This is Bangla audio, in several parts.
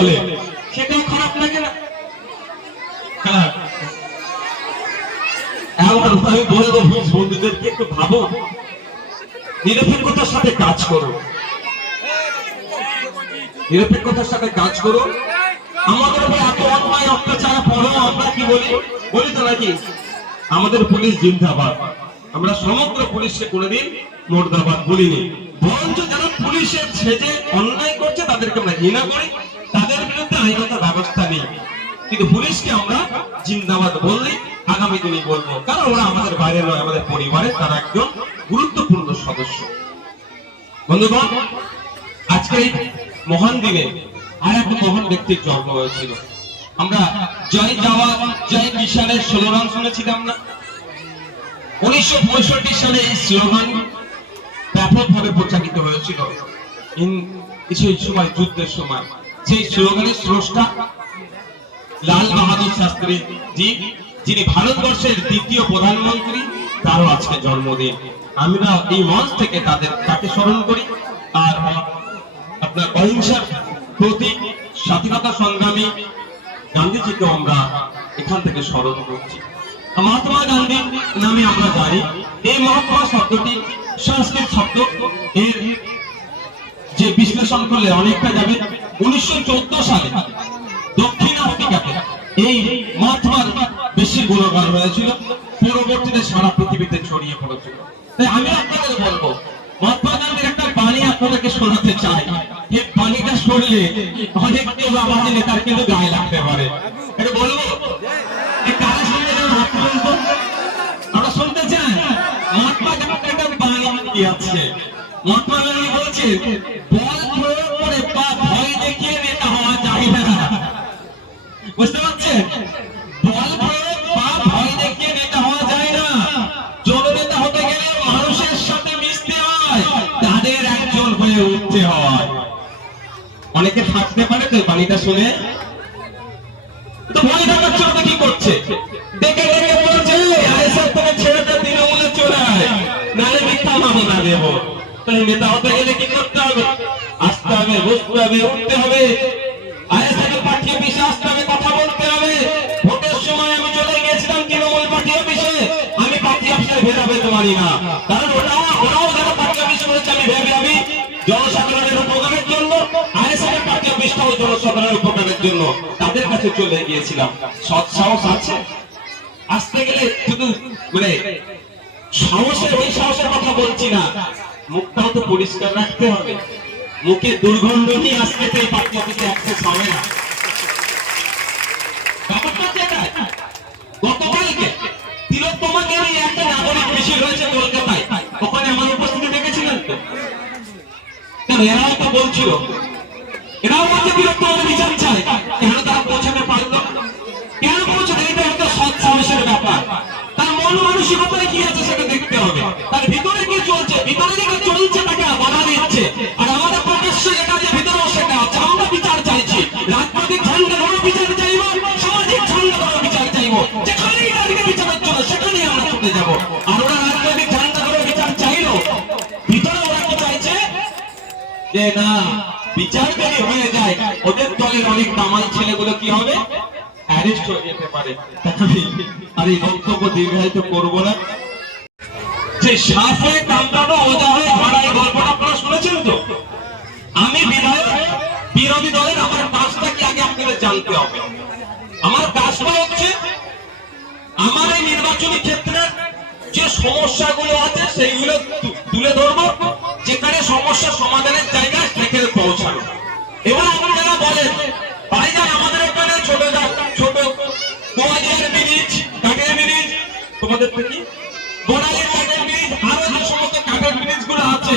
বলে সেটাও খারাপ লাগে না? হ্যাঁ, এমন আমি বলবো বন্ধুদেরকে একটু ভাবো, নিরপেক্ষতার সাথে কাজ করো, নিরপেক্ষতার সাথে কাজ করো। আমাদের উপর এত অন্যায় অত্যাচার পরেও আমরা কি বলি তো নাকি আমাদের পুলিশ জিন্দাবাদ, আমরা সমগ্র পুলিশকে কোনোদিন মুর্দাবাদ বলিনি। বরঞ্চ যারা পুলিশের ছেজে অন্যায় করছে তাদেরকে আমরা ঘৃণা করি, তাদের বিরুদ্ধে আইনগত ব্যবস্থা নিই, কিন্তু পুলিশকে আমরা জিন্দাবাদ বললেই আগামী দিনে বলবো, কারণ ওরা আমাদের বাইরে নয়, আমাদের পরিবারের তারা একজন গুরুত্বপূর্ণ সদস্য। বন্ধুগণ, আজকে এই মহান দিনে আর এক মহান ব্যক্তির জন্ম হয়েছিল। আমরা জয় জওয়ান জয় কিষানের স্লোগান শুনেছিলাম না? 1965 সালে এই স্লোগান ব্যাপকভাবে প্রচারিত হয়েছিল কিছু সময়, যুদ্ধের সময়। সেই স্লোগানের স্রষ্টা লাল বাহাদুর শাস্ত্রী জি, যিনি ভারতবর্ষের দ্বিতীয় প্রধানমন্ত্রী, তারও আজকে জন্মদিন। আমরা এই মঞ্চ থেকে তাকে স্মরণ করি। আর আপনার অহিংসার প্রতীক স্বাধীনতা সংগ্রামী গান্ধীজিকে আমরা এখান থেকে স্মরণ করছি। মহাত্মা গান্ধী নামে আমরা জানি, এই মহাত্মা শব্দটি সংস্কৃত শব্দ, এর যে বিশ্লেষণ করলে অনেকটা যাবে। 1914 সালে দক্ষিণ আফ্রিকাতে এই মহাত্মার বেশি গুণগান হয়েছিল, পরবর্তীতে সারা পৃথিবীতে ছড়িয়ে পড়েছিল। তাই আমি আপনাদের বলবো, মহাত্মা গান্ধীর একটা বাণী আপনাদেরকে শোনাতে চাই। এই বাণীটা শুনলে অনেক কেউ আমাদের নেতার কিন্তু গায়ে লাগতে পারে। এটা বলবো, এই কারা শুনতে চান? আমরা শুনতে চাই মহাত্মা গান্ধীর একটা বাণী কি আছে। মহাত্মা গান্ধী বলছে, বল প্রয়োগ করে বা ভয় দেখিয়ে নেতা হওয়া যায় না। বুঝতে পারছেন? বল প্রয়োগ বা ভয় দেখিয়ে নেতা হওয়া যায় না। জননেতা হতে গেলে মানুষের সাথে মিশতে হয়, তাদের একজন হয়ে উঠতে হয়। অনেকে থাকতে পারে তো বাণীটা শুনে তো ভয় দেখার জন্য কি করছে, দেখে দেখে বলছে আইএসএফ থেকে ছেড়ে দে, তৃণমূলে চলে আয়, নাহলে মিথ্যা মামলা দেব। তাহলে নেতা হতে গেলে কি করতে হবে? আসতে হবে, বসতে হবে, উঠতে হবে, আইএসএফ পার্টি অফিসে আসতে হবে, কথা বলতে হবে। ভোটের সময় আমি চলে গিয়েছিলাম তৃণমূল পার্টি অফিসে, আমি পার্টি অফিসে ভেদাভেদ মানি না, কারণ ওরাও যারা পার্টি অফিস করেছে আমি ভেবে জনসাধারণের উপকারের জন্য, আইএসএফ পার্টি অফিসটাও জনসাধারণের উপকারের জন্য তাদের কাছে চলে গিয়েছিলাম। সৎ সাহস আছে? আসতে গেলে শুধু মানে সাহসের, ওই সাহসের কথা বলছি না, মুখটাও তো পরিষ্কার রাখতে হবে। মুখে দুর্গন্ধ নিয়ে আসতে তো এই পার্টি অফিসে অ্যাক্সেস হবে না। ব্যাপারটা যেটা, গতকালকে তিলোত্তমাকে নিয়ে একটা নাগরিক মিছিল হয়েছে কলকাতায়, ওখানে আমার উপস্থিতি দেখেছিলেন তো? কেন এরাও তো বলছিল, এরাও বলছে তিলোত্তমার বিচার চায়, কেন তারা পৌঁছাতে পারলো না? কেন পৌঁছাতে? এটা একটা সৎ সাহসের ব্যাপার। তার মন মানসিকতায় কি আছে সেটা দেখতে হবে, তার ভিতরে কি চলছে, ভিতরে যেটা চলছে তাকে বাধা দিচ্ছে। আর আমাদের প্রকাশ্য যেটা আছে ভিতরেও সেটা আছে। আমরা বিচার চাইছি, রাজনৈতিক ঝান্ডা ধরে বিচার চাইবো, সামাজিক ঝান্ডা ধরে বিচার চাইবো, যেখানেই তাদেরকে বিচারের জন্য সেখানেই আমরা ছুটে যাবো। আর ওরা রাজনৈতিক ঝান্ডা ধরে বিচার চাইলো, ভিতরে ওরা কি চাইছে যে না বিচার যদি হয়ে যায় ওদের দলের অনেক দামাল ছেলেগুলো কি হবে, অ্যারেস্ট হয়ে যেতে পারে। আর এই বক্তব্য দীর্ঘায়িত করবো না। যে সাপে কামড়ানো ওজা হয়ে ধরা, এই গল্পটা আপনারা শুনেছেন তো? আমি বিধায়ক, বিরোধী দলের আমার কাজটা কি আগে আপনাদের জানতে হবে। আমার কাজটা হচ্ছে আমার এই নির্বাচনী ক্ষেত্রে যে সমস্যাগুলো আছে সেইগুলো তুলে ধরবো, যেখানে সমস্যা সমাধানের জায়গায় সেখানে পৌঁছানো। এবার আপনারা বলেন ভাইজান, আমাদের এখানে ছোট গোয়ালিয়ার ব্রিজ, কাঠের ব্রিজ, তোমাদের থেকে গোয়ালিয়ার কাঠের ব্রিজ, আরো যে সমস্ত কাঠের ব্রিজ গুলো আছে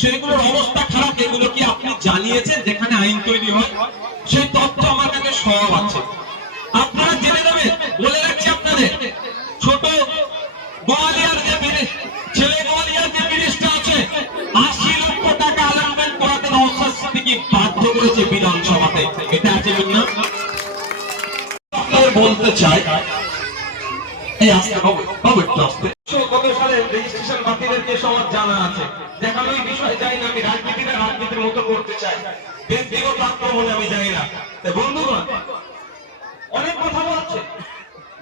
সেগুলোর অবস্থা খারাপ। এগুলো কি আপনি জানিয়েছেন? যেখানে আইন তৈরি হয় সেই তথ্য আমার কাছে সব আছে, আপনারা জেনে নেবেন। বলে রাখছি আপনাদের, ছোট গোয়ালিয়ার যে ব্রিজ, ছেলে গোয়ালিয়ার যে ব্রিজটা আছে, 80 লক্ষ টাকা অ্যালাটমেন্ট করাতে নওশাদ সিদ্দিকী বাধ্য করেছে বিধানসভাতে। এটা আছে না? আপনাদের বলতে চাই, এই আসতে হবে একটু আসতে। কত সালে রেজিস্ট্রেশন বাতিলের যে সমাজ জানা আছে, যেখানে ওই বিষয়ে যাই না, আমি রাজনীতির মতো করতে চাই, ব্যক্তিগত আক্রমণে আমি যাই না। বন্ধুগণ অনেক কথা বলছে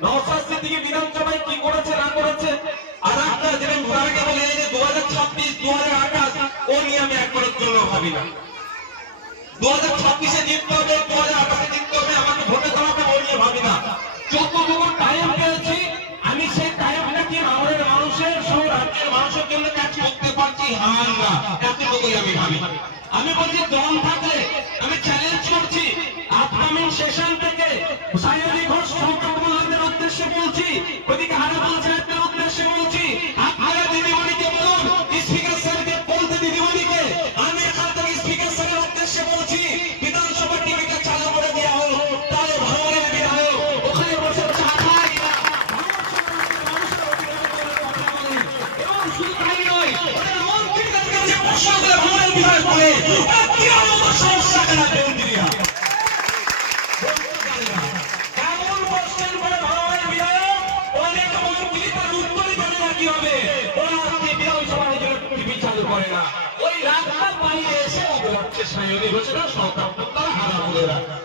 নওশাদ সিদ্দিকী বিধানসভায় কি করেছে না করেছে, আর একটা যেটা ঘোরাকে বলে যে 2026 2028 ও নিয়ে আমি একবারের জন্য ভাবি না। 2026-এ জিততে হবে, 2028-এ জিততে হবে, আমাকে ভোটে দাঁড়াতে ও নিয়ে ভাবি না। যতটুকু টাইম পেয়েছি আমি সেই টাইমটা কি আমাদের মানুষের সব রাজ্যের মানুষের জন্য কাজ করতে পারছি হ্যাঁ না, এতটুকুই আমি ভাবি। আমি বলছি দম থাকলে আমি চ্যালেঞ্জ করছি আপকামিং সেশন থেকে সায়নী ঘোষ সংখ্যালঘুদের উদ্দেশ্যে বলছি, ওদিকে হারাপাল সাহেবদের উদ্দেশ্যে বলছি, আপনারা দিদিমণিকে বলুন, স্পিকার স্যারকে বলতে দিদিমণিকে, আমি এখান থেকে স্পিকার স্যারের উদ্দেশ্যে বলছি বিধানসভা টিভিটা চালু করে দেওয়া হোক, তাহলে ভাঙনের বিধায়ক ওখানে বসে চা খায় না, এবং শুধু তাই নয় ওদের মন্ত্রীদের কাছে প্রশ্ন করে ভাঙনের বিধায়ক বলে কি মতো সমস্যা কেন মন্ত্রীরা এমন প্রশ্নের পরে ভাঙনের বিধায়ক অনেক মন্ত্রী তার উত্তরই জানে না কি হবে, ওরা বিধানসভার জন্য টিভি চালু করে না, ওই রাস্তার বাইরে এসে হচ্ছে সায়নী ঘোষেরা সরকার হারা বলে রাখা।